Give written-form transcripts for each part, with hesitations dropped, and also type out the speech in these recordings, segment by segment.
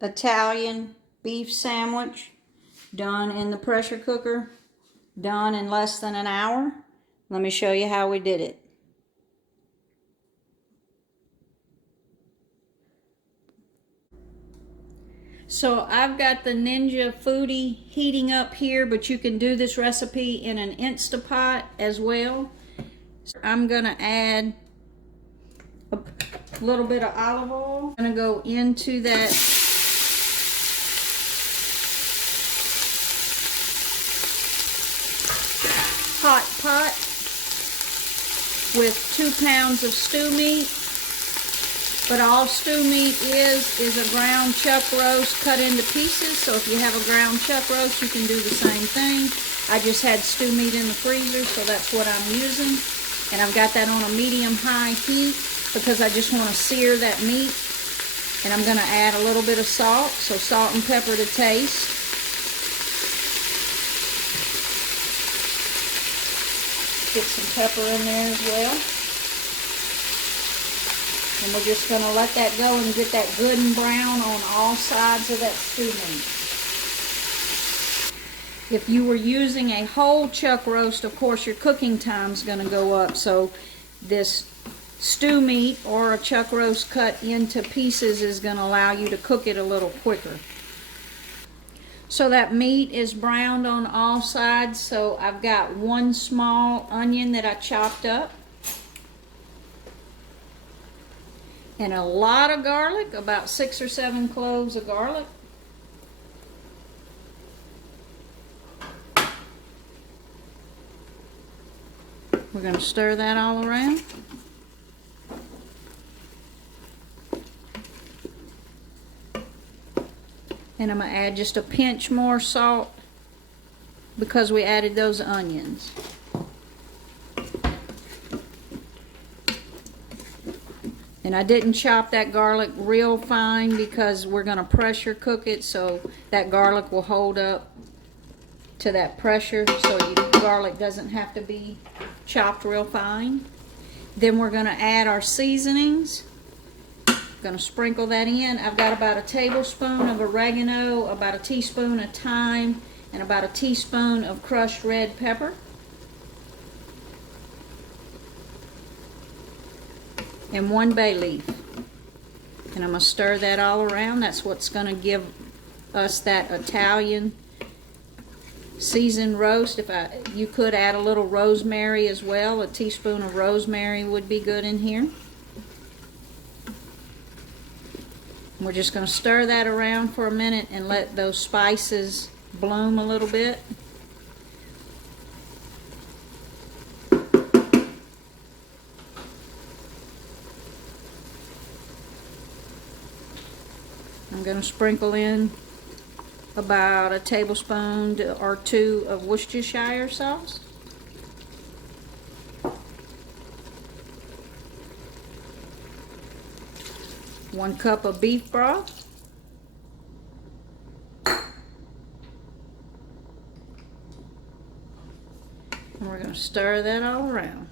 Italian beef sandwich done in the pressure cooker, done in less than an hour. Let me show you how we did it. So I've got the Ninja Foodi heating up here, but you can do this recipe in an Instapot as well. I'm gonna add a little bit of olive oil. I'm gonna go into that hot pot with 2 pounds of stew meat. But all stew meat is a ground chuck roast cut into pieces. So if you have a ground chuck roast, you can do the same thing. I just had stew meat in the freezer, so that's what I'm using. And I've got that on a medium-high heat because I just want to sear that meat. And I'm going to add a little bit of salt, so salt and pepper to taste. Get some pepper in there as well. And we're just going to let that go and get that good and brown on all sides of that stew meat. If you were using a whole chuck roast, of course your cooking time's going to go up. So this stew meat or a chuck roast cut into pieces is going to allow you to cook it a little quicker. So that meat is browned on all sides. So I've got 1 small onion that I chopped up. And a lot of garlic, about 6 or 7 cloves of garlic. We're going to stir that all around. And I'm going to add just a pinch more salt because we added those onions. And I didn't chop that garlic real fine because we're going to pressure cook it, so that garlic will hold up to that pressure, so garlic doesn't have to be chopped real fine. Then we're going to add our seasonings. Going to sprinkle that in. I've got about a tablespoon of oregano, about a teaspoon of thyme, and about a teaspoon of crushed red pepper. And 1 bay leaf. And I'm going to stir that all around. That's what's going to give us that Italian seasoned roast. You could add a little rosemary as well. A teaspoon of rosemary would be good in here. And we're just going to stir that around for a minute and let those spices bloom a little bit. I'm going to sprinkle in about a tablespoon or 2 of Worcestershire sauce. One cup of beef broth. And we're going to stir that all around.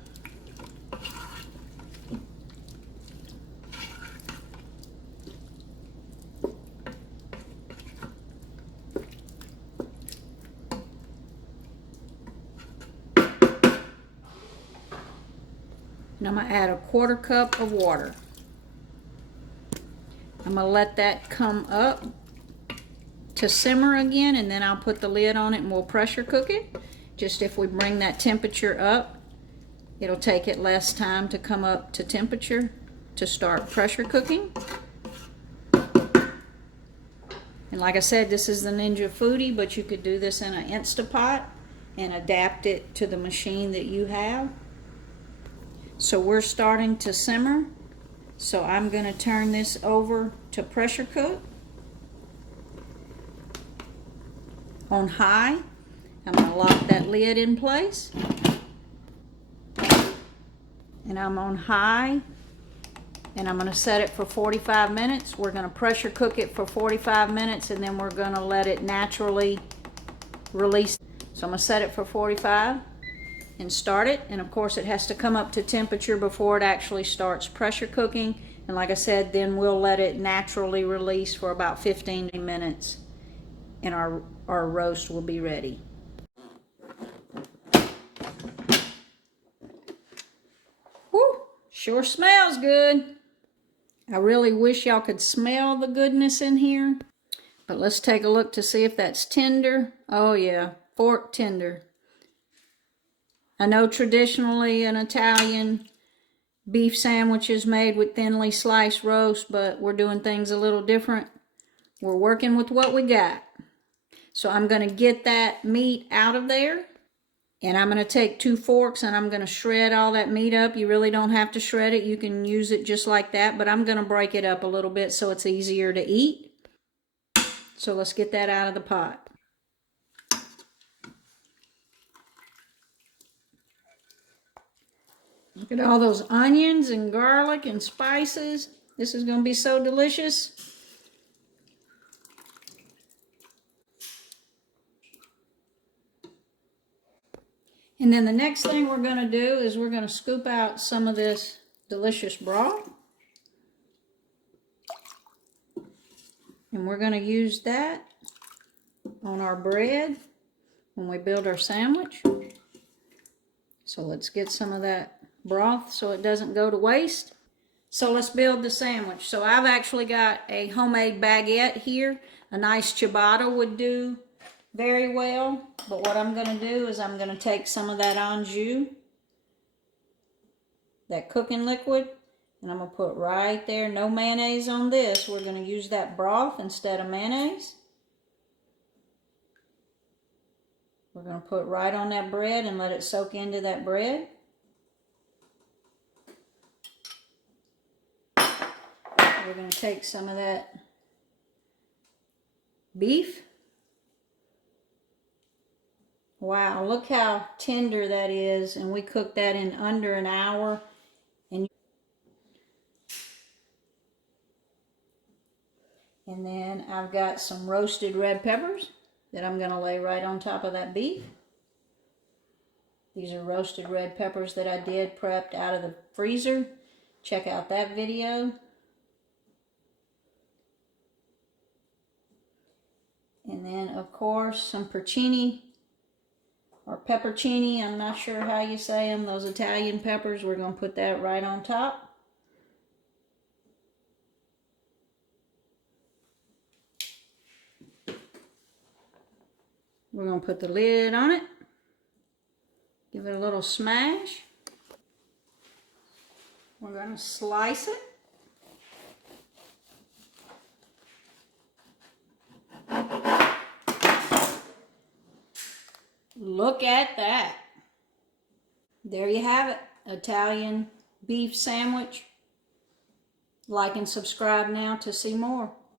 And I'm going to add a 1/4 cup of water. I'm going to let that come up to simmer again, and then I'll put the lid on it and we'll pressure cook it. Just if we bring that temperature up, it'll take it less time to come up to temperature to start pressure cooking. And like I said, this is the Ninja Foodi, but you could do this in an Instapot and adapt it to the machine that you have. So we're starting to simmer. So I'm going to turn this over to pressure cook on high. I'm going to lock that lid in place. And I'm on high. And I'm going to set it for 45 minutes. We're going to pressure cook it for 45 minutes and then we're going to let it naturally release. So I'm going to set it for 45 and start it. And of course it has to come up to temperature before it actually starts pressure cooking. And like I said, then we'll let it naturally release for about 15 minutes and our roast will be ready. Woo, sure smells good. I really wish y'all could smell the goodness in here. But let's take a look to see if that's tender. Oh yeah, fork tender. I know traditionally an Italian beef sandwich is made with thinly sliced roast, but we're doing things a little different. We're working with what we got. So I'm going to get that meat out of there. And I'm going to take 2 forks and I'm going to shred all that meat up. You really don't have to shred it. You can use it just like that. But I'm going to break it up a little bit so it's easier to eat. So let's get that out of the pot. Look at all those onions and garlic and spices. This is going to be so delicious. And then the next thing we're going to do is we're going to scoop out some of this delicious broth. And we're going to use that on our bread when we build our sandwich. So let's get some of that broth so it doesn't go to waste. So let's build the sandwich. So I've actually got a homemade baguette here. A nice ciabatta would do very well. But what I'm going to do is I'm going to take some of that anjou, that cooking liquid, and I'm going to put right there. No mayonnaise on this. We're going to use that broth instead of mayonnaise. We're going to put right on that bread and let it soak into that bread. We're going to take some of that beef. Wow, look how tender that is, and we cooked that in under an hour. And then I've got some roasted red peppers that I'm going to lay right on top of that beef. These are roasted red peppers that I did prepped out of the freezer. Check out that video. And then, of course, some porcini or peppercini. I'm not sure how you say them. Those Italian peppers. We're going to put that right on top. We're going to put the lid on it. Give it a little smash. We're going to slice it. Look at that. There you have it. Italian beef sandwich. Like and subscribe now to see more.